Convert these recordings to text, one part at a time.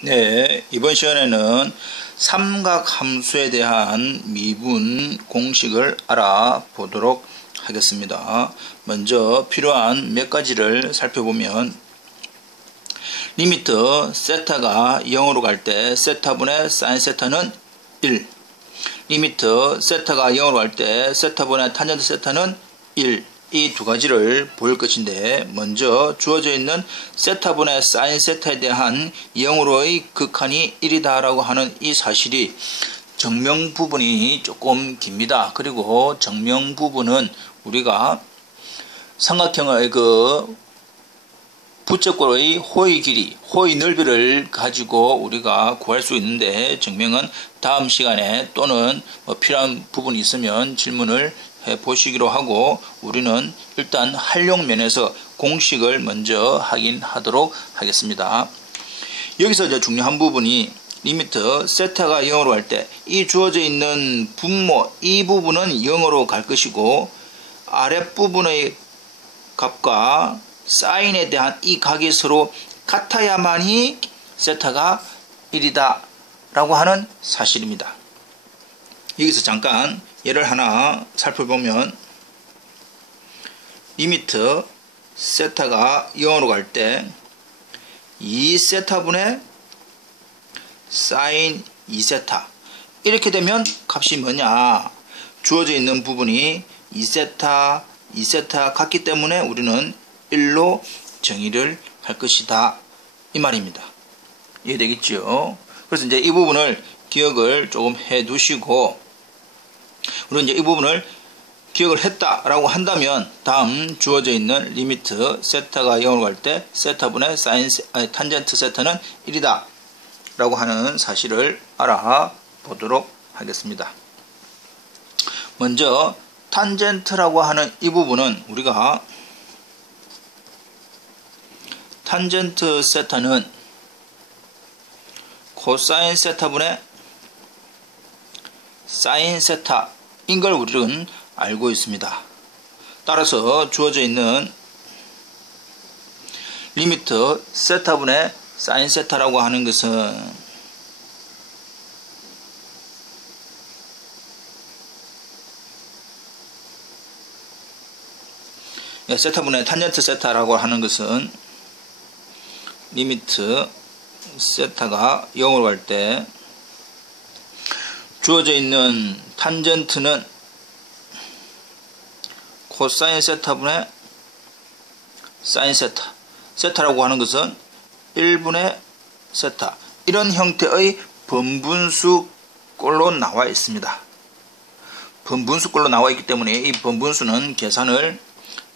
네, 이번 시간에는 삼각함수에 대한 미분 공식을 알아보도록 하겠습니다. 먼저 필요한 몇 가지를 살펴보면 리미트 세타가 0으로 갈 때 세타분의 사인 세타는 1, 리미트 세타가 0으로 갈 때 세타분의 탄젠트 세타는 1, 이 두 가지를 볼 것인데, 먼저 주어져 있는 세타분의 사인 세타에 대한 0으로의 극한이 1이다 라고 하는 이 사실이 정명 부분이 조금 깁니다. 그리고 정명 부분은 우리가 삼각형의 부채꼴의 호의 길이, 호의 넓이를 가지고 우리가 구할 수 있는데, 정명은 다음 시간에 또는 필요한 부분이 있으면 질문을 보시기로 하고, 우리는 일단 활용면에서 공식을 먼저 확인하도록 하겠습니다. 여기서 이제 중요한 부분이 리미트 세타가 0으로 갈 때 이 주어져 있는 분모 이 부분은 0으로 갈 것이고, 아랫부분의 값과 사인에 대한 이 각이 서로 같아야만이 세타가 1이다 라고 하는 사실입니다. 여기서 잠깐 예를 하나 살펴보면, 리미트 세타가 0으로 갈 때 2세타분의 사인 2세타, 이렇게 되면 값이 뭐냐? 주어져 있는 부분이 2세타, 2세타 같기 때문에 우리는 1로 정의를 할 것이다, 이 말입니다. 이해되겠죠? 그래서 이제 이 부분을 기억을 조금 해 두시고, 우리는 이제 이 부분을 기억을 했다라고 한다면 다음 주어져 있는 리미트 세타가 0으로 갈 때 세타분의 탄젠트 세타는 1이다 라고 하는 사실을 알아보도록 하겠습니다. 먼저 탄젠트라고 하는 이 부분은 우리가 탄젠트 세타는 코사인 세타분의 사인 세타인 걸 우리는 알고 있습니다. 따라서 주어져 있는 리미트 세타분의 사인 세타라고 하는 것은 세타분의 탄젠트 세타라고 하는 것은 리미트 세타가 0으로 갈 때 주어져 있는 탄젠트는 코사인 세타분의 사인 세타, 세타라고 하는 것은 1분의 세타, 이런 형태의 번분수꼴로 나와 있습니다. 번분수꼴로 나와 있기 때문에 이 번분수는 계산을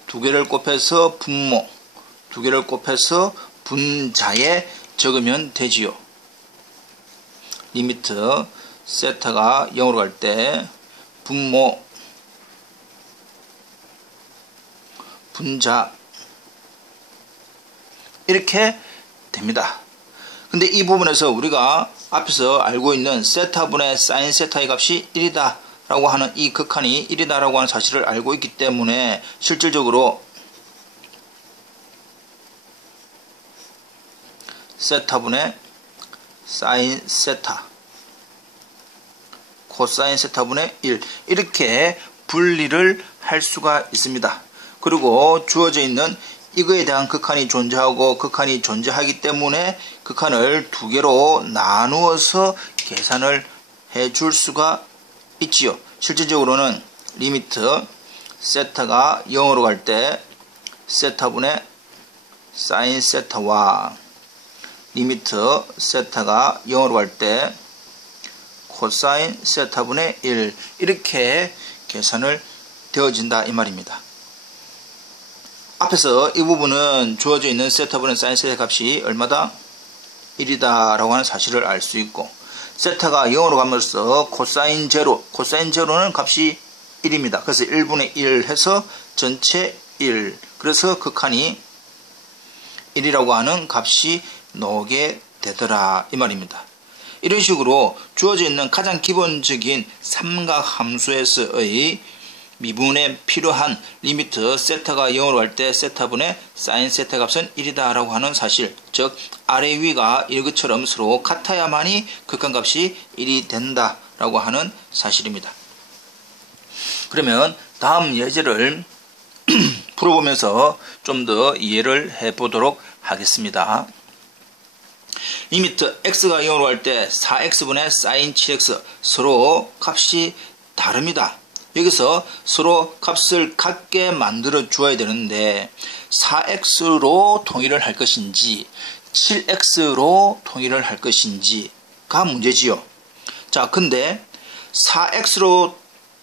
두 개를 곱해서 분모, 두 개를 곱해서 분자에 적으면 되지요. 리미트 세타가 0으로 갈 때 분모 분자 이렇게 됩니다. 근데 이 부분에서 우리가 앞에서 알고 있는 세타분의 사인 세타의 값이 1이다 라고 하는 이 극한이 1이다 라고 하는 사실을 알고 있기 때문에 실질적으로 세타분의 사인 세타, 코사인 세타분의 1, 이렇게 분리를 할 수가 있습니다. 그리고 주어져 있는 이거에 대한 극한이 존재하고 극한이 존재하기 때문에 극한을 두 개로 나누어서 계산을 해 줄 수가 있지요. 실질적으로는 리미트 세타가 0으로 갈 때 세타분의 사인 세타와 리미트 세타가 0으로 갈 때 코사인 세타분의 1, 이렇게 계산을 되어진다 이 말입니다. 앞에서 이 부분은 주어져 있는 세타분의 사인 세타 값이 얼마다? 1이다 라고 하는 사실을 알 수 있고, 세타가 0으로 가면서 코사인 제로, 코사인 제로는 값이 1입니다. 그래서 1분의 1 해서 전체 1, 그래서 극한이 1이라고 하는 값이 나오게 되더라 이 말입니다. 이런 식으로 주어져 있는 가장 기본적인 삼각함수에서의 미분에 필요한 리미트 세타가 0으로 갈 때 세타분의 사인 세타 값은 1이다 라고 하는 사실, 즉 아래 위가 이것처럼 서로 같아야만이 극한값이 1이 된다 라고 하는 사실입니다. 그러면 다음 예제를 풀어보면서 좀 더 이해를 해보도록 하겠습니다. 리미트 x가 0으로 갈 때 4x분의 사인 7x 서로 값이 다릅니다. 여기서 서로 값을 같게 만들어 주어야 되는데 4x로 통일을 할 것인지 7x로 통일을 할 것인지가 문제지요. 자, 근데 4x로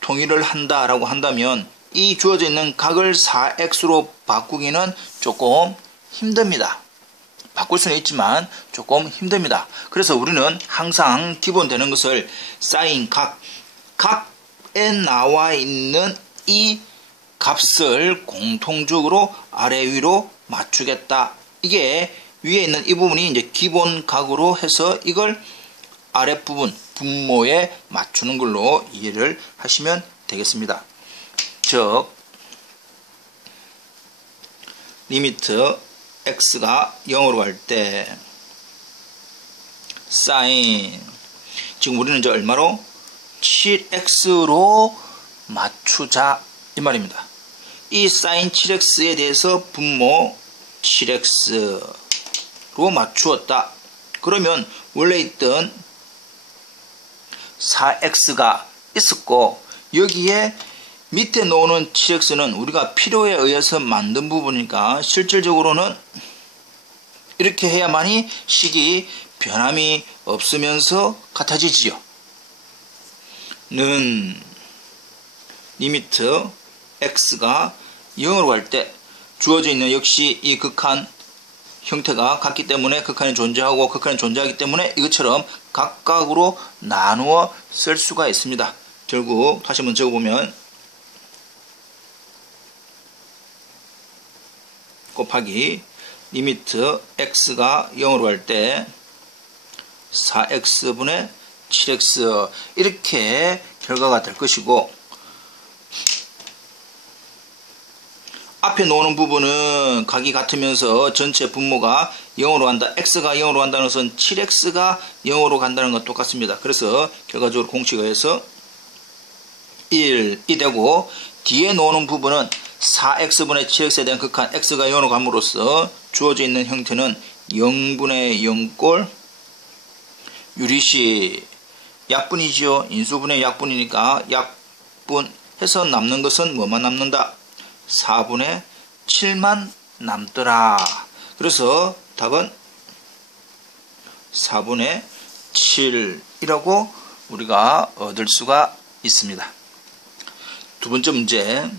통일을 한다라고 한다면 이 주어져 있는 각을 4x로 바꾸기는 조금 힘듭니다. 바꿀 수는 있지만 조금 힘듭니다. 그래서 우리는 항상 기본 되는 것을 사인 각에 나와 있는 이 값을 공통적으로 아래 위로 맞추겠다. 이게 위에 있는 이 부분이 이제 기본 각으로 해서 이걸 아랫부분 분모에 맞추는 걸로 이해를 하시면 되겠습니다. 즉 리미트 x가 0으로 갈 때 사인, 지금 우리는 이제 얼마로? 7x로 맞추자 이 말입니다. 이 사인 7x에 대해서 분모 7x로 맞추었다. 그러면 원래 있던 4x가 있었고 여기에 밑에 놓는 7x는 우리가 필요에 의해서 만든 부분이니까 실질적으로는 이렇게 해야만이 식이 변함이 없으면서 같아지지요. 는 리미트 x가 0으로 갈 때 주어져 있는 역시 이 극한 형태가 같기 때문에 극한이 존재하고 극한이 존재하기 때문에 이것처럼 각각으로 나누어 쓸 수가 있습니다. 결국 다시 한번 적어보면 곱하기 리미트 x가 0으로 갈 때 4x분의 7x 이렇게 결과가 될 것이고 앞에 놓는 부분은 각이 같으면서 전체 분모가 0으로 간다. x가 0으로 간다는 것은 7x가 0으로 간다는 것 똑같습니다. 그래서 결과적으로 공식에 의해서 1이 되고 뒤에 놓는 부분은 4x분의 7x에 대한 극한 x가 0으로 감으로써 주어져 있는 형태는 0분의 0꼴 유리식 약분이지요. 인수분의 약분이니까 약분 해서 남는 것은 뭐만 남는다? 4분의 7만 남더라. 그래서 답은 4분의 7이라고 우리가 얻을 수가 있습니다. 두 번째 문제,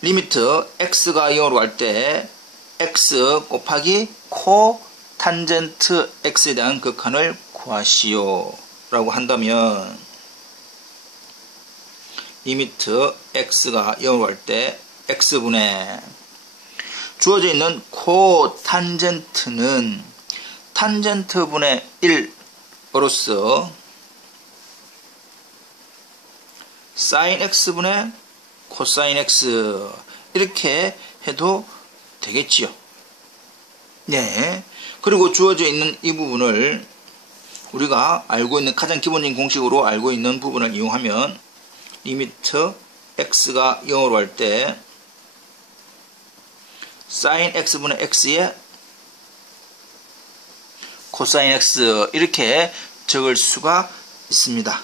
리미트 x가 0으로 갈 때 x 곱하기 코 탄젠트 x에 대한 극한을 구하시오 라고 한다면 리미트 x가 0으로 갈 때 x분의 주어져 있는 코 탄젠트는 탄젠트분의 1으로서 사인 x분의 코사인 x 이렇게 해도 되겠지요. 네. 그리고 주어져 있는 이 부분을 우리가 알고 있는 가장 기본적인 공식으로 알고 있는 부분을 이용하면 리미트 x가 0으로 갈 때 사인 x분의 x에 코사인 x 이렇게 적을 수가 있습니다.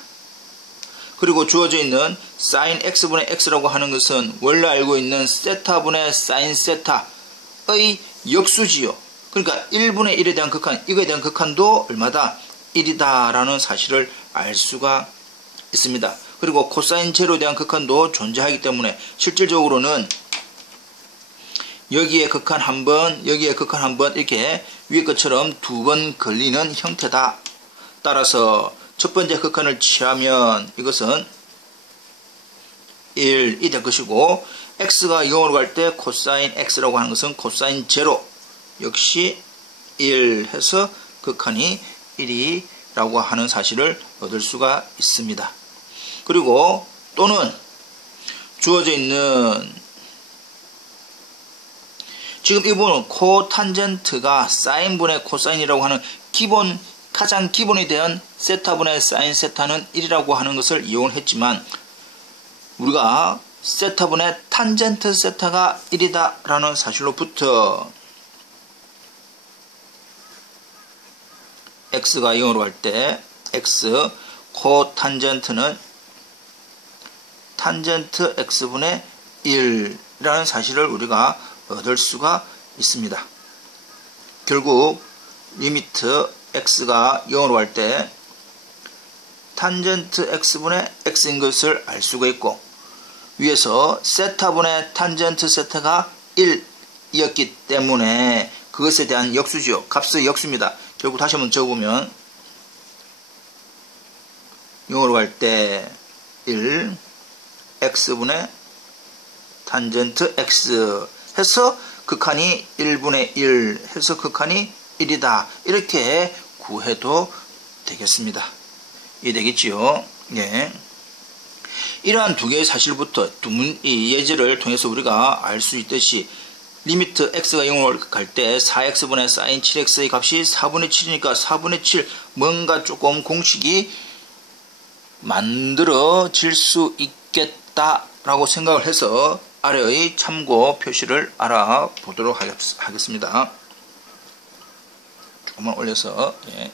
그리고 주어져 있는 사인 x분의 x라고 하는 것은 원래 알고 있는 세타분의 사인 세타의 역수지요. 그러니까 1분의 1에 대한 극한, 이거에 대한 극한도 얼마다? 1이다 라는 사실을 알 수가 있습니다. 그리고 코사인 제로에 대한 극한도 존재하기 때문에 실질적으로는 여기에 극한 한 번, 여기에 극한 한 번 이렇게 위에 것처럼 두 번 걸리는 형태다. 따라서 첫 번째 극한을 취하면 이것은 1이 될 것이고 x가 0으로 갈 때 코사인 x라고 하는 것은 코사인 제로 역시 1 해서 극한이 1이라고 하는 사실을 얻을 수가 있습니다. 그리고 또는 주어져 있는 지금 이 부분은 코탄젠트가 사인분의 코사인이라고 하는 가장 기본에 대한 세타분의 사인 세타는 1이라고 하는 것을 이용을 했지만 우리가 세타분의 탄젠트 세타가 1이다 라는 사실로부터 x가 0으로 갈 때 x 코탄젠트는 탄젠트 x분의 1이라는 사실을 우리가 얻을 수가 있습니다. 결국 리미트 x가 0으로 갈 때 탄젠트 x분의 x인 것을 알 수가 있고 위에서 세타분의 탄젠트 세타가 1이었기 때문에 그것에 대한 역수지요. 값의 역수입니다. 결국 다시 한번 적어보면 0으로 갈 때 1 x분의 탄젠트 x 해서 극한이 1분의 1 해서 극한이 1이다. 이렇게 구해도 되겠습니다. 이해되겠지요? 예. 이러한 두 개의 사실부터 이 예제를 통해서 우리가 알 수 있듯이 리미트 x가 0으로 갈 때 4x분의 sin 7x의 값이 4분의 7이니까 4분의 7 뭔가 조금 공식이 만들어질 수 있겠다라고 생각을 해서 아래의 참고 표시를 알아보도록 하겠습니다. 조금만 올려서 예.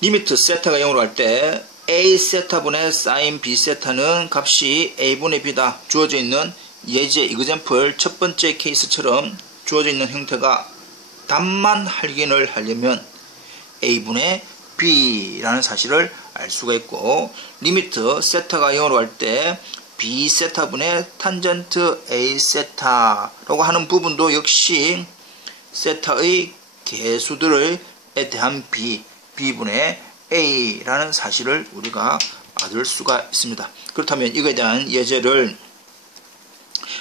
리미트 세타가 0으로 갈 때 a 세타분의 sin b 세타는 값이 a분의 b다. 주어져 있는 예제 이그젬플 첫 번째 케이스처럼 주어져 있는 형태가 답만 확인을 하려면 a분의 b라는 사실을 알 수가 있고 리미트 세타가 0으로 갈 때 b 세타분의 탄젠트 a 세타라고 하는 부분도 역시 세타의 개수들에 대한 b분의 a라는 사실을 우리가 얻을 수가 있습니다. 그렇다면 이거에 대한 예제를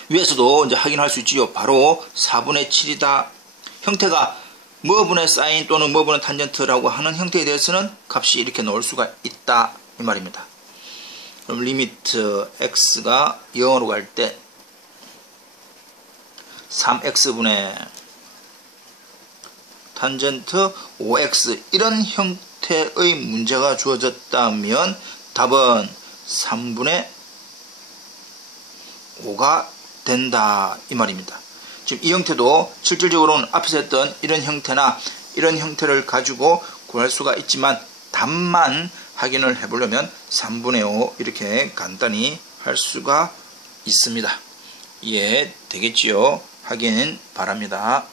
위에서도 이제 확인할 수 있지요. 바로 4분의 7이다. 형태가 뭐분의 사인 또는 뭐분의 탄젠트라고 하는 형태에 대해서는 값이 이렇게 나올 수가 있다. 이 말입니다. 그럼 리미트 x가 0으로 갈 때 3x분의 탄젠트 5x 이런 형태의 문제가 주어졌다면 답은 3분의 5가 된다 이 말입니다. 지금 이 형태도 실질적으로는 앞에서 했던 이런 형태나 이런 형태를 가지고 구할 수가 있지만 답만 확인을 해보려면 3분의 5 이렇게 간단히 할 수가 있습니다. 이해 되겠지요? 확인 바랍니다.